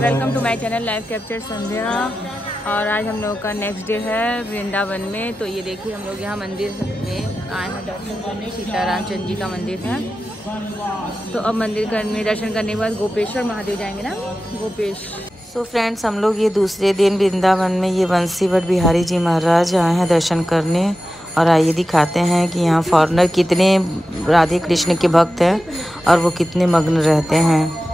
Welcome to my channel live capture Sandhya. और आज हम लोग का नेक्स्ट डे है वृंदावन में। तो ये देखिए हम लोग यहाँ मंदिर में आए हैं दर्शन करने। सीताराम चंद्र जी का मंदिर है। तो अब मंदिर में दर्शन करने के बाद गोपेश्वर महादेव जाएंगे ना, गोपेश। सो फ्रेंड्स, हम लोग ये दूसरे दिन वृंदावन में ये बंसीवट बिहारी जी महाराज आए हैं दर्शन करने। और आइए दिखाते हैं कि यहाँ फॉरेनर कितने राधे कृष्ण के भक्त हैं और वो कितने मग्न रहते हैं।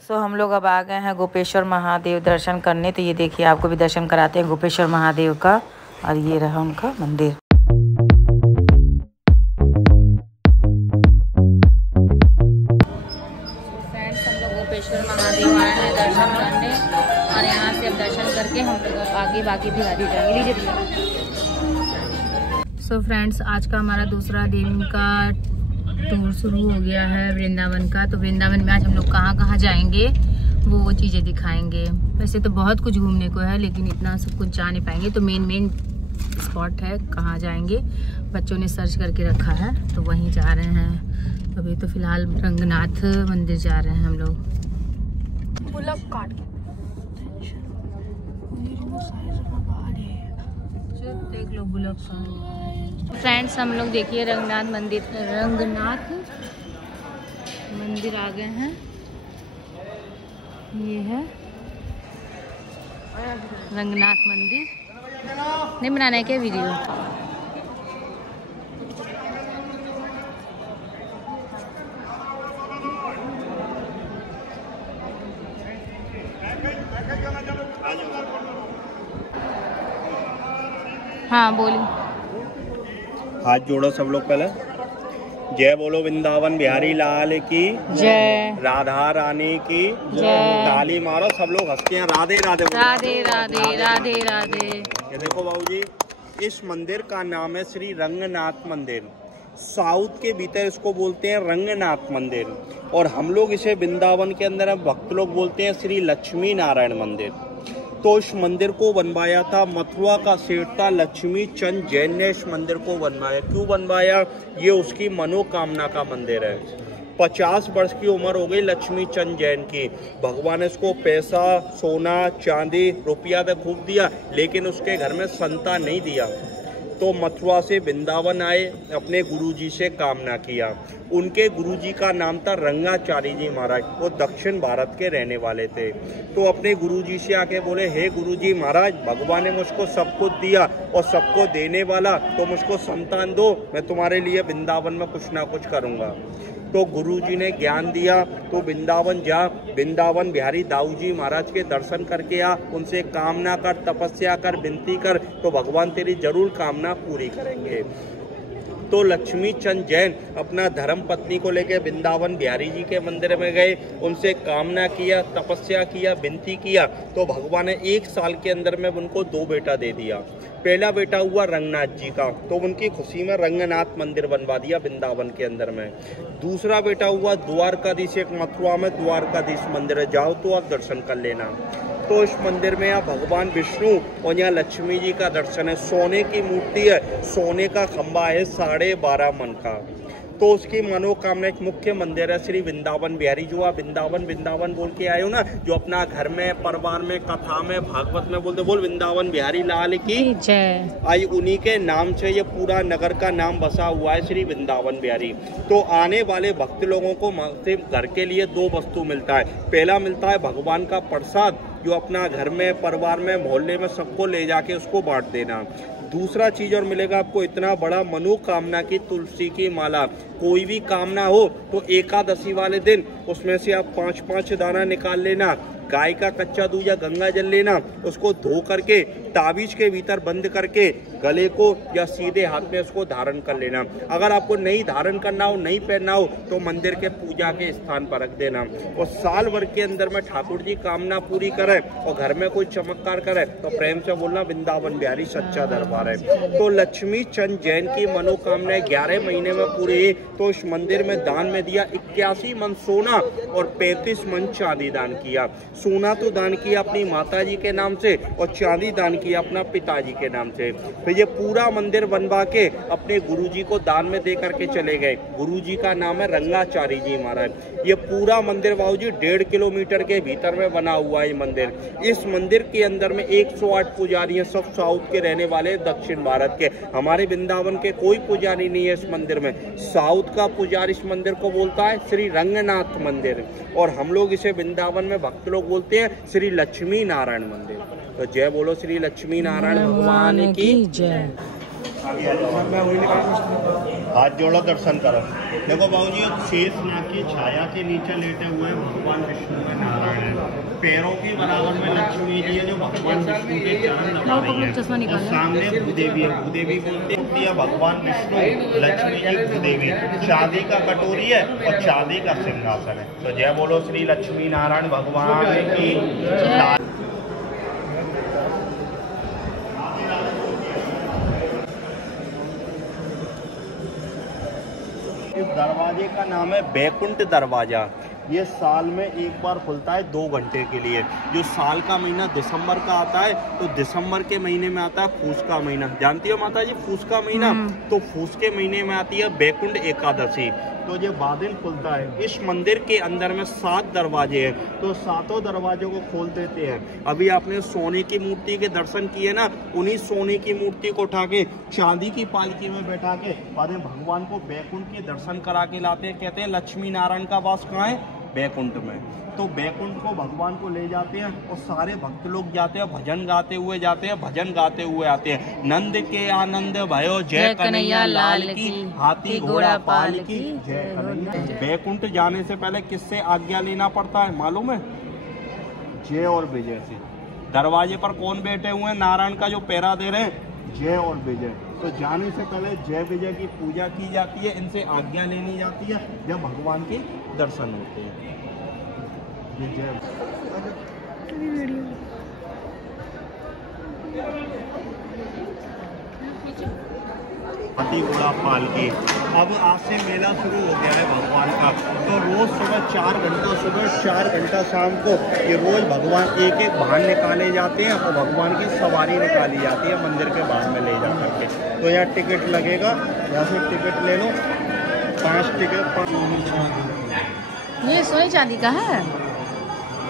सो हम लोग अब आ गए हैं गोपेश्वर महादेव दर्शन करने। तो ये देखिए आपको भी दर्शन कराते हैं गोपेश्वर महादेव का। और ये रहा उनका मंदिर। फ्रेंड्स, हम लोग गोपेश्वर महादेव आए हैं दर्शन करने। और यहाँ से अब दर्शन करके हम लोग आगे बाकी भी आगे जाएंगे। लीजिए भैया। सो फ्रेंड्स, आज का हमारा दूसरा दिन का टूर शुरू हो गया है वृंदावन का। तो वृंदावन में आज हम लोग कहाँ कहाँ जाएंगे वो चीज़ें दिखाएंगे। वैसे तो बहुत कुछ घूमने को है, लेकिन इतना सब कुछ जा नहीं पाएंगे। तो मेन स्पॉट है कहाँ जाएंगे, बच्चों ने सर्च करके रखा है, तो वहीं जा रहे हैं। अभी तो फिलहाल रंगनाथ मंदिर जा रहे हैं हम लोग। देख लो बुलक। फ्रेंड्स, हम लोग देखिए रंगनाथ मंदिर आ गए हैं। ये है रंगनाथ मंदिर। नहीं बनाना है क्या वीडियो? हाँ बोलिए। हाथ जोड़ो सब लोग पहले। जय बोलो वृंदावन बिहारी लाल की जय, राधा रानी की जय। ताली मारो सब लोग हंस के। राधे राधे राधे राधे राधे राधे। ये देखो बाबूजी, इस मंदिर का नाम है श्री रंगनाथ मंदिर। साउथ के भीतर इसको बोलते हैं रंगनाथ मंदिर। और हम लोग इसे वृंदावन के अंदर भक्त लोग बोलते हैं श्री लक्ष्मी नारायण मंदिर। तो इस मंदिर को बनवाया था मथुरा का सेठ था लक्ष्मी चंद जैन ने। इस मंदिर को बनवाया, क्यों बनवाया? ये उसकी मनोकामना का मंदिर है। 50 वर्ष की उम्र हो गई लक्ष्मी चंद जैन की। भगवान ने इसको पैसा, सोना, चांदी, रुपया तो खूब दिया, लेकिन उसके घर में संतान नहीं दिया। तो मथुरा से वृंदावन आए, अपने गुरुजी से कामना किया। उनके गुरुजी का नाम था रंगाचारी जी महाराज। वो दक्षिण भारत के रहने वाले थे। तो अपने गुरुजी से आके बोले, हे गुरुजी महाराज, भगवान ने मुझको सब कुछ दिया और सबको देने वाला, तो मुझको संतान दो, मैं तुम्हारे लिए वृंदावन में कुछ ना कुछ करूँगा। तो गुरुजी ने ज्ञान दिया। तो वृंदावन जा, वृंदावन बिहारी दाऊ जी महाराज के दर्शन करके आ, उनसे कामना कर, तपस्या कर, विनती कर, तो भगवान तेरी जरूर कामना पूरी करेंगे। तो लक्ष्मी चंद जैन अपना धर्म पत्नी को लेकर वृंदावन बिहारी जी के मंदिर में गए, उनसे कामना किया, तपस्या किया, विनती किया। तो भगवान ने 1 साल के अंदर में उनको 2 बेटा दे दिया। पहला बेटा हुआ रंगनाथ जी का, तो उनकी खुशी में रंगनाथ मंदिर बनवा दिया वृंदावन के अंदर में। दूसरा बेटा हुआ द्वारकाधीश। एक मथुरा में द्वारकाधीश मंदिर है, जाओ तो आप दर्शन कर लेना। तो इस मंदिर में यहाँ भगवान विष्णु और यहाँ लक्ष्मी जी का दर्शन है। सोने की मूर्ति है, सोने का खंबा है 12.5 मन का। तो उसकी मनोकामना। एक मुख्य मंदिर है श्री वृंदावन बिहारी। जो आप वृंदावन बोल के आए हो ना, जो अपना घर में, परिवार में, कथा में, भागवत में बोलते, बोल वृंदावन बिहारी लाल की जय। आई उन्हीं के नाम से ये पूरा नगर का नाम बसा हुआ है श्री वृंदावन बिहारी। तो आने वाले भक्त लोगों को घर के लिए 2 वस्तु मिलता है। पहला मिलता है भगवान का प्रसाद, जो अपना घर में, परिवार में, मोहल्ले में सबको ले जाके उसको बांट देना। दूसरा चीज और मिलेगा आपको, इतना बड़ा मनोकामना की तुलसी की माला। कोई भी कामना हो तो एकादशी वाले दिन उसमें से आप 5-5 दाना निकाल लेना, गाय का कच्चा दूध या गंगा जल लेना, उसको धो करके ताबीज के भीतर बंद करके गले को या सीधे हाथ में उसको धारण कर लेना। अगर आपको नहीं धारण करना हो, नहीं पहनना हो, तो मंदिर के पूजा के स्थान पर रख देना। और साल भर के अंदर में ठाकुर जी कामना पूरी करे और घर में कोई चमत्कार करे तो प्रेम से बोलना वृंदावन बिहारी सच्चा दरबार है। तो लक्ष्मी चंद जैन की मनोकामनाएं 11 महीने में पूरी हुई तो इस मंदिर में दान में दिया 81 मन सोना और 35 मन चांदी दान किया। सोना तो दान किया अपनी माता जी के नाम से और चांदी दान किया अपना पिताजी के नाम से। फिर ये पूरा मंदिर बनवा के अपने गुरुजी को दान में दे करके चले गए। गुरुजी का नाम है रंगाचारी जी महाराज। ये पूरा मंदिर बाबू जी 1.5 किलोमीटर के भीतर में बना हुआ है मंदिर। इस मंदिर के अंदर में 108 पुजारी हैं, सब साउथ के रहने वाले, दक्षिण भारत के। हमारे वृंदावन के कोई पुजारी नहीं है इस मंदिर में। साउथ का पुजारी इस मंदिर को बोलता है श्री रंगनाथ मंदिर और हम लोग इसे वृंदावन में भक्त लोग बोलते हैं श्री लक्ष्मी नारायण मंदिर। तो जय बोलो श्री लक्ष्मी नारायण भगवान की जय। हाथ जोड़ो, दर्शन करो। देखो बाबूजी, शेष नाग की छाया के नीचे लेटे हुए भगवान विष्णु में नारायण है। पैरों के बराबर में लक्ष्मी जी है जो भगवान विष्णु के चरण दबा रही है। और सामने भूदेवी है। भूदेवी बोलते हैं भगवान विष्णु, लक्ष्मी जी भूदेवी। चांदी का कटोरी है और चांदी का सिंहासन है। तो जय बोलो श्री लक्ष्मी नारायण भगवान की। इस दरवाजे का नाम है बैकुंठ दरवाजा। ये साल में एक बार खुलता है 2 घंटे के लिए। जो साल का महीना दिसंबर का आता है तो दिसंबर के महीने में आता है फूस का महीना। जानती हो माता जी फूस का महीना? तो फूस के महीने में आती है बैकुंठ एकादशी। तो ये बादल खुलता है। इस मंदिर के अंदर में 7 दरवाजे हैं तो 7 दरवाजों को खोल देते हैं। अभी आपने सोने की मूर्ति के दर्शन किए ना, उन्हीं सोने की मूर्ति को उठा के चांदी की पालकी में बैठा के बाद में भगवान को बैकुंठ के दर्शन करा के लाते हैं। कहते हैं लक्ष्मी नारायण का वास कहाँ है? बैकुंठ में। तो बैकुंठ को भगवान को ले जाते हैं और सारे भक्त लोग जाते हैं, भजन गाते हुए जाते हैं, भजन गाते हुए आते हैं। नंद के आनंद भयो जय कन्हैया लाल की, हाथी घोड़ा पाल की जय कन्हैया। बैकुंठ जाने से पहले किससे आज्ञा लेना पड़ता है मालूम है? जय और विजय से। दरवाजे पर कौन बैठे हुए हैं? नारायण का जो पहरा दे रहे हैं, जय और विजय। तो जाने से पहले जय विजय की पूजा की जाती है, इनसे आज्ञा लेनी जाती है जब भगवान के दर्शन होते हैं। जय हाथी घोड़ा पालकी। अब आज से मेला शुरू हो गया है भगवान का। तो रोज सुबह 4 घंटा सुबह 4 घंटा शाम को ये रोज भगवान एक वाहन निकाले जाते हैं और भगवान की सवारी निकाली जाती है मंदिर के बाहर में ले जा करके। तो यहाँ टिकट लगेगा, यहाँ से टिकट ले लो। 5 टिकट। ये सोने चांदी का है।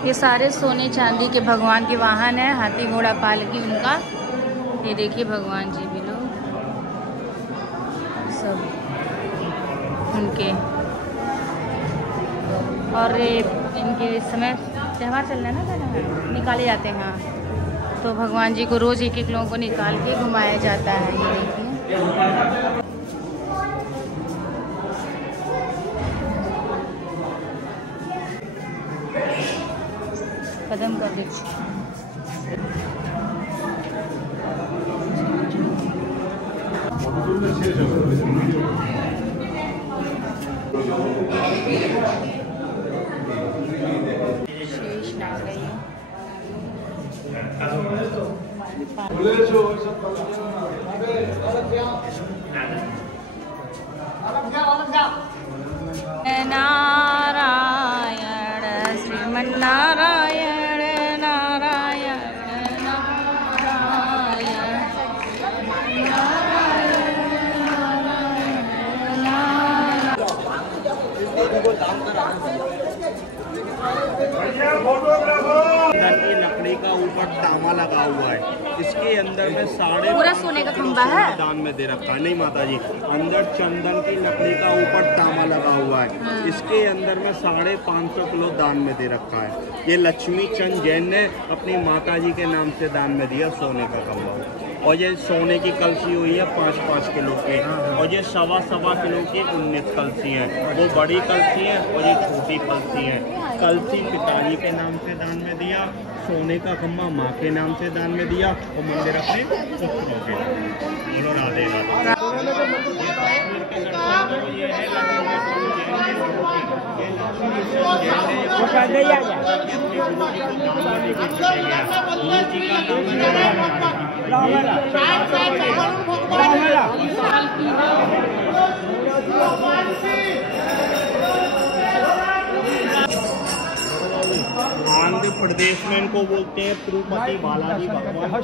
ये सारे सोने चांदी के भगवान के वाहन है। हाथी घोड़ा पालकी उनका। ये देखिए भगवान जी भी लोग सब उनके। और इनके इस समय त्यौहार चल रहा है ना, निकाले जाते हैं। हाँ, तो भगवान जी को रोज एक लोगों को निकाल के घुमाया जाता है। ये देखिए कदम कर दीजिए। शेष ना गई नारायण श्रीमन नारायण नारायण की लकड़ी का ऊपर तामा लगा हुआ है। इसके अंदर में 5.5 पूरा सोने का खंबा है। दान में दे रखा है। नहीं माता जी, अंदर चंदन की लकड़ी का ऊपर तामा लगा हुआ है। इसके अंदर में 550 किलो दान में दे रखा है। ये लक्ष्मी चंद जैन ने अपनी माता जी के नाम से दान में दिया सोने का खंबा। और ये सोने की कलसी हुई है 5-5 किलो की, और ये 1.25 किलो की 19 कलसी है। वो बड़ी कलसी है और ये छोटी कलसी है। कलसी पिताजी के नाम से दान में दिया, सोने का खम्भा माँ के नाम से दान में दिया, और मंदिर अपने पुत्रों के। बोलो राधे राधे। आंध्र प्रदेश में इनको बोलते हैं तिरुपति बालाजी भगवान, भगवान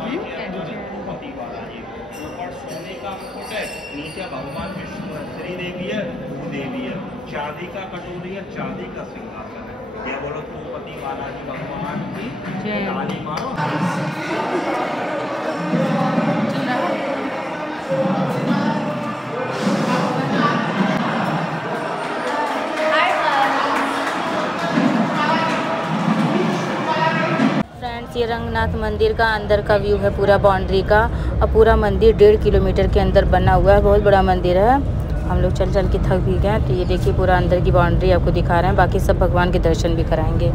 की तिरुपति बालाजी। ऊपर सोने का मुकुट है, नीचे भगवान विष्णु श्री देवी है, भू देवी है, चांदी का कटोरी है, चांदी का सिंहासन है। ये बोलो तिरुपति बालाजी भगवान की ताली मारो। ये रंगनाथ मंदिर का अंदर का व्यू है, पूरा बाउंड्री का, और पूरा मंदिर 1.5 किलोमीटर के अंदर बना हुआ है। बहुत बड़ा मंदिर है। हम लोग चल चल के थक भी गए, तो ये देखिए पूरा अंदर की बाउंड्री आपको दिखा रहे हैं। बाकी सब भगवान के दर्शन भी कराएंगे।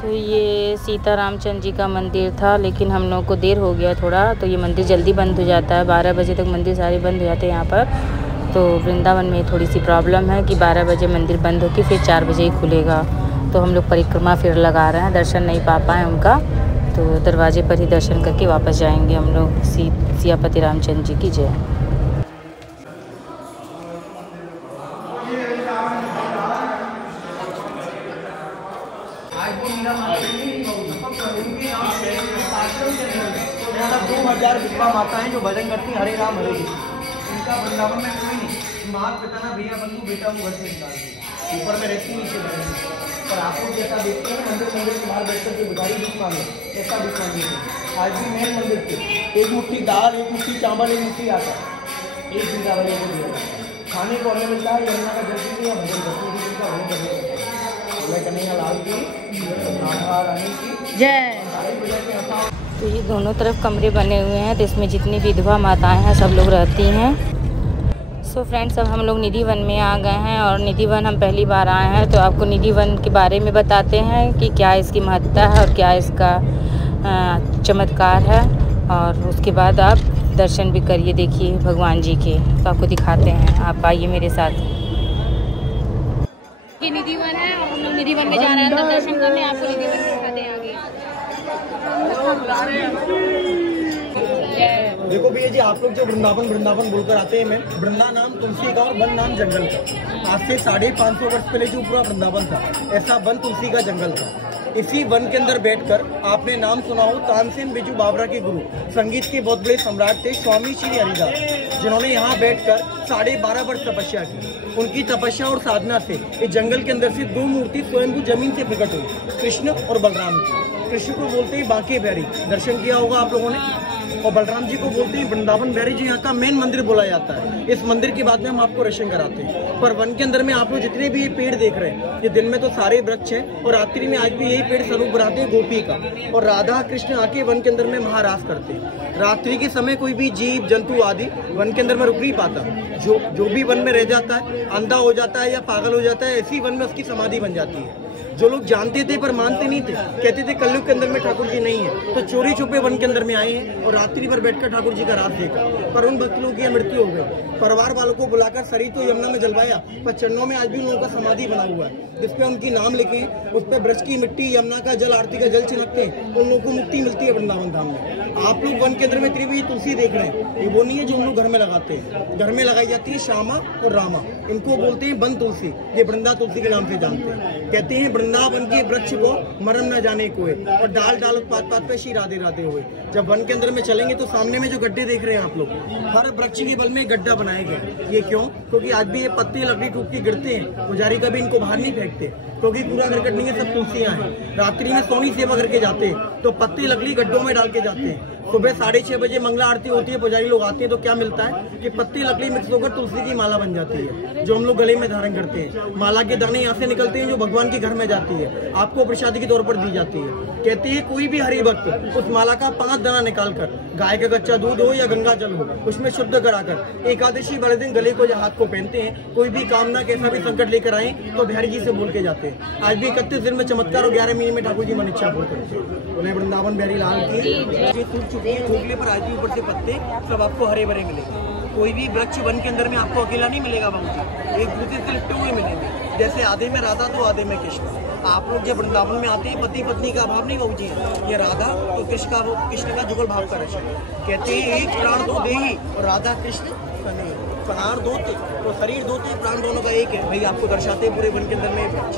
तो ये सीता रामचंद्र जी का मंदिर था, लेकिन हम लोग को देर हो गया थोड़ा, तो ये मंदिर जल्दी बंद हो जाता है। 12 बजे तक मंदिर सारे बंद हो जाते हैं यहाँ पर। तो वृंदावन में थोड़ी सी प्रॉब्लम है कि 12 बजे मंदिर बंद होकर फिर 4 बजे ही खुलेगा। तो हम लोग परिक्रमा फिर लगा रहे हैं, दर्शन नहीं पा पाए उनका, तो दरवाजे पर ही दर्शन करके वापस जाएंगे हम लोग। सियापति रामचंद्र जी की जय। विधवा माता है जो भजन करती हरे राम हरे कृष्ण। इनका वृंदावन में कोई नहीं, माँ पिता ना भैया बंधु बेटा को घर से निकाल दिया, ऊपर में रहती नीचे बैठे। पर आप लोग जैसा देखते हैं मंदिर के बाहर बैठ कर के बुधाई दुख मांगे, ऐसा दुख मांगे। आज भी मेन मंदिर पे एक मुट्ठी दाल, एक मुट्ठी चावल, एक मुट्ठी आटा, एक जिंदा वाले को दिया खाने को हमें मिलता है। यमुना का जल पीते या भजन करते का भजन करने कन्हैया लाल की राधा रानी की जय। तो ये दोनों तरफ कमरे बने हुए हैं, तो इसमें जितनी विधवा माताएं हैं सब लोग रहती हैं। सो फ्रेंड्स, अब हम लोग निधि वन में आ गए हैं, और निधि वन हम पहली बार आए हैं, तो आपको निधि वन के बारे में बताते हैं कि क्या इसकी महत्ता है और क्या इसका चमत्कार है। और उसके बाद आप दर्शन भी करिए, देखिए भगवान जी के, तो आपको दिखाते हैं। आप आइए मेरे साथ। ये निधि वन है और हम लोग निधि वन में जा रहे हैं तो दर्शन करने। आपको निधि वन दिखाते हैं आगे। देखो भैया जी, आप लोग जो वृंदावन बोलकर आते हैं, मैं वृंदा नाम तुलसी का और वन नाम जंगल का। आज से 550 वर्ष पहले जो पूरा वृंदावन था, ऐसा वन तुलसी का जंगल था। इसी वन के अंदर बैठकर आपने नाम सुना हो तानसेन बिजू बावरा के गुरु, संगीत के बहुत बड़े सम्राट थे स्वामी श्री हरिदास, जिन्होंने यहाँ बैठकर 12.5 वर्ष तपस्या की। उनकी तपस्या और साधना से इस जंगल के अंदर से 2 मूर्ति स्वयं जमीन से प्रकट हुई, कृष्ण और बलराम की। कृष्ण को बोलते हैं बांके बिहारी, दर्शन किया होगा आप लोगों ने, और बलराम जी को बोलते हैं वृंदावन बिहारी, जो यहाँ का मेन मंदिर बोला जाता है। इस मंदिर के बाद में हम आपको दर्शन कराते हैं। पर वन के अंदर में आप लोग जितने भी ये पेड़ देख रहे हैं, ये दिन में तो सारे वृक्ष हैं, और रात्रि में आज भी यही पेड़ स्वरूप बनाते हैं गोपी का। और राधा कृष्ण आके वन के अंदर में महारास करते हैं। रात्रि के समय कोई भी जीव जंतु आदि वन के अंदर में रुक नहीं पाता। जो भी वन में रह जाता है, अंधा हो जाता है या पागल हो जाता है, ऐसी वन में उसकी समाधि बन जाती है। जो लोग जानते थे पर मानते नहीं थे, कहते थे कलयुग के अंदर में ठाकुर जी नहीं है, तो चोरी छुपे वन के अंदर में आए हैं और रात्रि भर बैठकर ठाकुर जी का रात देखा। पर उन भक्त लोगों की मृत्यु हो गई। परिवार वालों को बुलाकर शरीर तो यमुना में जलवाया, पर चरणों में आज भी उन लोगों का समाधि बना हुआ है, जिसपे उनकी नाम लिखे, उस पर ब्रज की मिट्टी, यमुना का जल, आरती का जल छिड़कते हैं, उन लोगों को मुक्ति मिलती है वृंदावन धाम में। आप लोग वन के अंदर में त्रिवी तुलसी देख रहे हैं, ये वो नहीं है जो हम लोग घर में लगाते हैं। घर में लगाई जाती है श्यामा और रामा, इनको बोलते हैं वन तुलसी, ये वृंदा तुलसी के नाम से जानते हैं। कहते हैं वृंदावन के वृक्ष को मरम न जाने कोई, और डाल डाल पात पात पे श्री राधे राधे हुए। जब वन के अंदर में चलेंगे तो सामने में जो गड्ढे देख रहे हैं आप लोग, हर वृक्ष के बल में गड्ढा बनाया गया। ये क्यों? क्योंकि आज भी ये पत्ते लकड़ी टूट के गिरते हैं, पुजारी कभी इनको बाहर नहीं फेंकते, क्योंकि पूरा करकट नहीं है, सब तुलसियां हैं। रात्रि में सोनी सेवा करके जाते हैं तो पत्ते लकड़ी गड्ढों में डाल के जाते हैं। सुबह 6:30 बजे मंगला आरती होती है, पुजारी लोग आते हैं तो क्या मिलता है कि पत्ती लकड़ी मिक्स होकर तुलसी की माला बन जाती है, जो हम लोग गले में धारण करते हैं। माला के दाने यहाँ से निकलते हैं जो भगवान के घर में जाती है, आपको प्रसादी के तौर पर दी जाती है। कहते हैं कोई भी हरि भक्त उस माला का 5 दाना निकाल कर, गाय का कच्चा दूध हो या गंगा जल हो, उसमें शुद्ध कराकर एकादशी वाले दिन गले को या हाथ को पहनते हैं। कोई भी कामना कैसा भी संकट लेकर आए तो बिहारी जी से बोल के जाते हैं। आज भी 31 दिन में चमत्कार और 11 महीने में ठाकुर जी मन इच्छा पूर्ण करते हैं। उन्हें वृंदावन बिहारी लाल की टूट चुके हैं, खोखले पर आज भी ऊपर से पत्ते सब आपको हरे भरे मिलेंगे। कोई भी वृक्ष वन के अंदर में आपको अकेला नहीं मिलेगा बाबू, एक दूसरे से लिपटे हुए मिलेंगे। जैसे आधे में राधा तो आधे में कृष्ण। आप लोग जब वृंदावन में आते हैं पति पत्नी का अभाव नहीं बाबू जी, ये राधा तो कृष्ण का जुगल भाव का रचन। कहते हैं एक प्राण दो देही और राधा कृष्ण नहीं, प्राण दो थे तो शरीर दो थे, प्राण दोनों का एक है। भाई आपको दर्शाते हैं पूरे वन के अंदर में वृक्ष।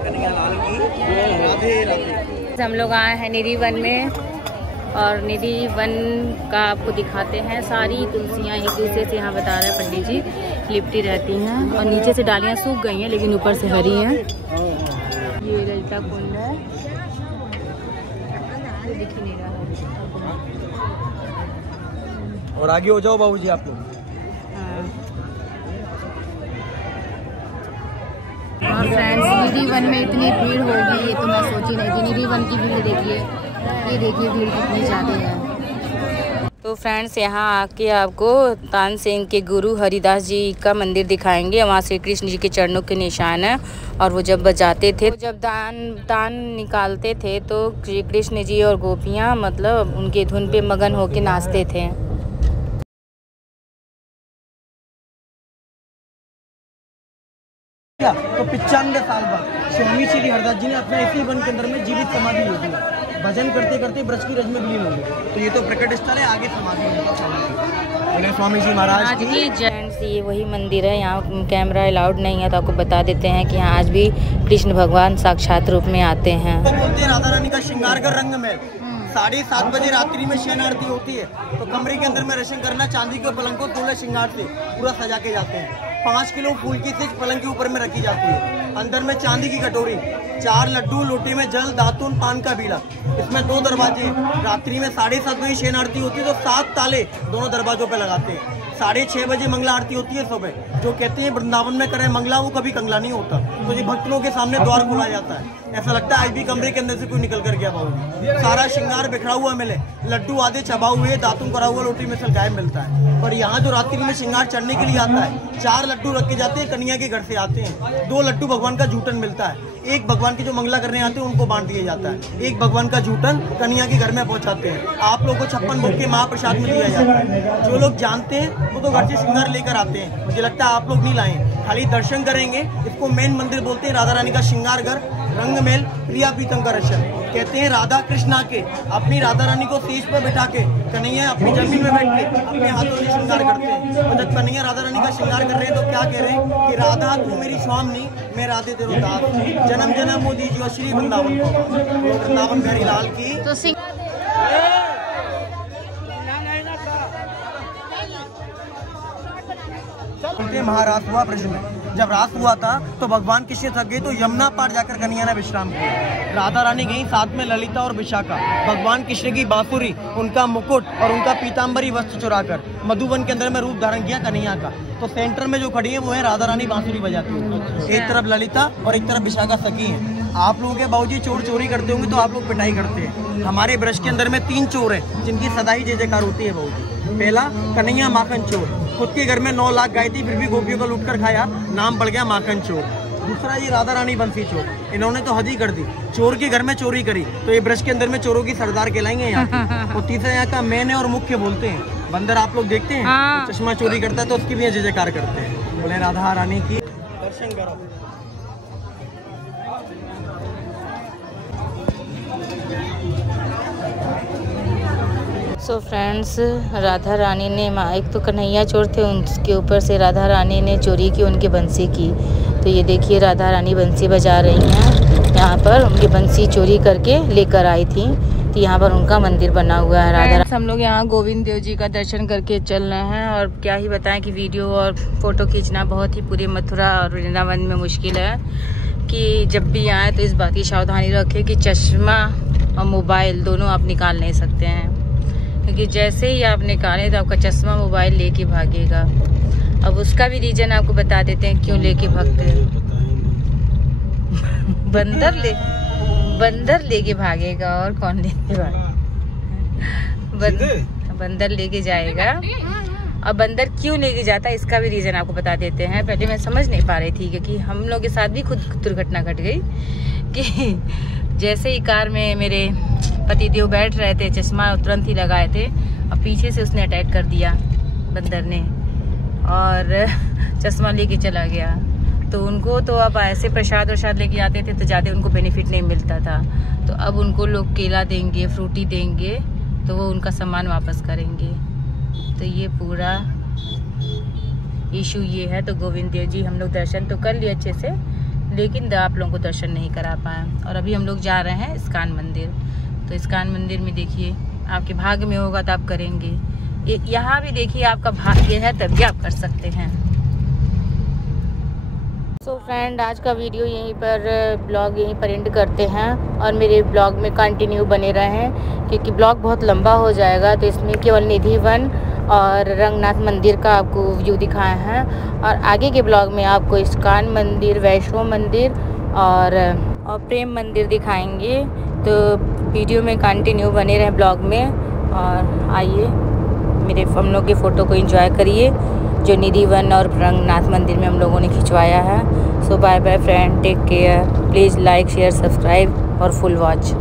कन्हैया लाल की राधे राधे। हम लोग आए हैं निधि वन में और निधि वन का आपको दिखाते हैं। सारी तुलसियाँ एक दूसरे से यहाँ बता रहे हैं पंडित जी लिपटी रहती हैं और नीचे से डालियाँ सूख गई हैं लेकिन ऊपर से हरी हैं। ये ललिता कुंड है, ये दिख ही नहीं रहा है। और आगे हो जाओ बाबू जी आप लोग। और फ्रेंड्स निधि वन में इतनी भीड़ होगी ये तो मैं सोची नहीं थी। निधि वन की भीड़ देखिए, ये देखिए भीड़ कितनी ज़्यादा है। तो फ्रेंड्स यहाँ आके आपको तानसेन के गुरु हरिदास जी का मंदिर दिखाएंगे। वहाँ श्री कृष्ण जी के चरणों के निशान है और वो जब बजाते थे, जब दान निकालते थे तो श्री कृष्ण जी और गोपियाँ मतलब उनके धुन पे मगन होके नाचते थे। तो 95 साल बाद स्वामी श्री हरिदास जी ने अपना इसी वन के अंदर में जीवित समाधि ली थी। भजन करते करते ब्रज की रज में विलीन हो गए। तो ये तो प्रकट स्थल है, आगे समाधि है स्वामी जी महाराज की। फ्रेंड्स ये वही मंदिर है, यहाँ कैमरा अलाउड नहीं है तो आपको बता देते हैं कि यहाँ आज भी कृष्ण भगवान साक्षात रूप में आते हैं। तो बोलते हैं राधा रानी का श्रृंगार कर रंग महल। 7:30 बजे रात्रि में शयन आरती होती है तो कमरे के अंदर में दर्शन करना, चांदी के पलंग को फूल श्रृंगार से पूरा सजा के जाते हैं। 5 किलो फूल की चीज पलंग के ऊपर में रखी जाती है। अंदर में चांदी की कटोरी, 4 लड्डू, लोटे में जल, दातून, पान का बीड़ा। इसमें 2 दरवाजे। रात्रि में 7:30 बजे शयन आरती होती है तो 7 ताले दोनों दरवाजों पे लगाते हैं। 6:30 बजे मंगला आरती होती है सुबह। जो कहते हैं वृंदावन में करें मंगला वो कभी कंगला नहीं होता। तो ये भक्तों के सामने द्वार खोला जाता है, ऐसा लगता है आज भी कमरे के अंदर से कोई निकल कर गया बाबू। सारा श्रृंगार बिखरा हुआ मिले, लड्डू आधे चबा हुए, दातुन करा हुआ, लोटी में से गायब मिलता है। पर यहाँ जो रात्रि में श्रृंगार चढ़ने के लिए आता है, 4 लड्डू रखे जाते हैं, कन्हैया के घर से आते हैं। 2 लड्डू भगवान का जूठन मिलता है, एक भगवान के जो मंगला करने आते हैं उनको बांट दिया जाता है, एक भगवान का जूठन कन्हैया के घर में पहुंचाते हैं। आप लोगों को 56 भोग के महाप्रसाद में दिया जाता है। जो लोग जानते हैं वो तो घर से श्रृंगार लेकर आते हैं, मुझे लगता है आप लोग नहीं लाए, खाली दर्शन करेंगे। इसको मेन मंदिर बोलते हैं, राधा रानी का श्रृंगार घर, रंग महल, प्रिया प्रीतम का रचन। कहते हैं राधा कृष्णा के अपनी राधा रानी को शीश पर बैठा के कन्हैया अपनी जमीन में बैठ के अपने हाथों से श्रृंगार करते हैं। और जब कन्हैया राधा रानी का श्रृंगार कर रहे हैं तो क्या कह रहे हैं कि राधा तू मेरी स्वामिनी, मैं राधे तेरो दास, जन्म जन्म मोदी जो श्री वृंदावन को। वृंदावन बिहारी लाल की। तो महाराज हुआ ब्रज में। जब रात हुआ था तो भगवान कृष्ण थक गए तो यमुना पार जाकर कन्हैया ने विश्राम किया। राधा रानी गई, साथ में ललिता और विशाखा। भगवान कृष्ण की बांसुरी, उनका मुकुट और उनका पीताम्बरी वस्त्र चुराकर मधुवन के अंदर में रूप धारण किया कन्हैया का। तो सेंटर में जो खड़ी है वो है राधा रानी बांसुरी बजाती है। एक तरफ ललिता और एक तरफ विशाखा सखी है। आप लोगों के बाबूजी चोर चोरी करते होंगे तो आप लोग पिटाई करते हैं। हमारे ब्रज के अंदर में 3 चोर हैं जिनकी सदा ही जय जयकार होती है बाबूजी। पहला कन्हैया माखन चोर, खुद के घर में 9 लाख गाय थी फिर भी गोपियों को लूट कर खाया, नाम बढ़ गया माखन चोर। दूसरा ये राधा रानी बंसी चोर, इन्होंने तो हद ही कर दी, चोर के घर में चोरी करी तो ये ब्रज के अंदर में चोरों की सरदार कहलाएंगे यहाँ। और तीसरा यहाँ का मैंने और मुख्य बोलते हैं। बंदर आप लोग देखते हैं तो चश्मा चोरी करता है तो उसकी भी जय जयकार करते हैं। बोले राधा रानी की दर्शन करो। सो फ्रेंड्स, राधा रानी ने एक तो कन्हैया चोर थे, उनके ऊपर से राधा रानी ने चोरी की उनकी बंसी की। तो ये देखिए राधा रानी बंसी बजा रही हैं। यहाँ पर उनकी बंसी चोरी करके लेकर आई थी, तो यहाँ पर उनका मंदिर बना हुआ है राधा। हम लोग यहाँ गोविंद देव जी का दर्शन करके चल रहे हैं और क्या ही बताएं कि वीडियो और फोटो खींचना बहुत ही पूरे मथुरा और वृंदावन में मुश्किल है। कि जब भी आए तो इस बात की सावधानी रखें कि चश्मा और मोबाइल दोनों आप निकाल नहीं सकते हैं, क्योंकि जैसे ही आप निकालें तो आपका चश्मा मोबाइल लेके भागेगा। अब उसका भी रीजन आपको बता देते हैं क्यों लेके भागते हैं। बंदर लेके भागेगा और कौन लेके भागेगा? बंदर लेके जाएगा। अब बंदर क्यों लेके जाता है इसका भी रीजन आपको बता देते हैं। पहले मैं समझ नहीं पा रही थी क्योंकि हम लोग के साथ भी खुद दुर्घटना घट गई कि जैसे ही कार में मेरे पतिदेव बैठ रहे थे, चश्मा तुरंत ही लगाए थे, अब पीछे से उसने अटैक कर दिया बंदर ने और चश्मा लेके चला गया। तो उनको तो अब ऐसे प्रसाद वरसाद लेके आते थे तो ज़्यादा उनको बेनिफिट नहीं मिलता था। तो अब उनको लोग केला देंगे, फ्रूटी देंगे तो वो उनका सामान वापस करेंगे। तो ये पूरा इशू ये है। तो गोविंद देव जी हम लोग दर्शन तो कर लिए अच्छे से, लेकिन आप लोगों को दर्शन नहीं करा पाए। और अभी हम लोग जा रहे हैं इस्कॉन मंदिर। तो इस्कॉन मंदिर में देखिए आपके भाग्य में होगा तो आप करेंगे। यहाँ भी देखिए आपका भाग्य है तभी आप कर सकते हैं। सो फ्रेंड, आज का वीडियो यहीं पर ब्लॉग यहीं पर एंड करते हैं और मेरे ब्लॉग में कंटिन्यू बने रहें क्योंकि ब्लॉग बहुत लंबा हो जाएगा। तो इसमें केवल निधि वन और रंगनाथ मंदिर का आपको व्यू दिखाए हैं और आगे के ब्लॉग में आपको इस्कॉन मंदिर, वैष्णो मंदिर और प्रेम मंदिर दिखाएंगे। तो वीडियो में कंटिन्यू बने रहें ब्लॉग में और आइए मेरे हम लोग के फ़ोटो को एंजॉय करिए जो निधि वन और रंगनाथ मंदिर में हम लोगों ने खिंचवाया है। So bye bye friend, take care, please like share subscribe और फुल वॉच।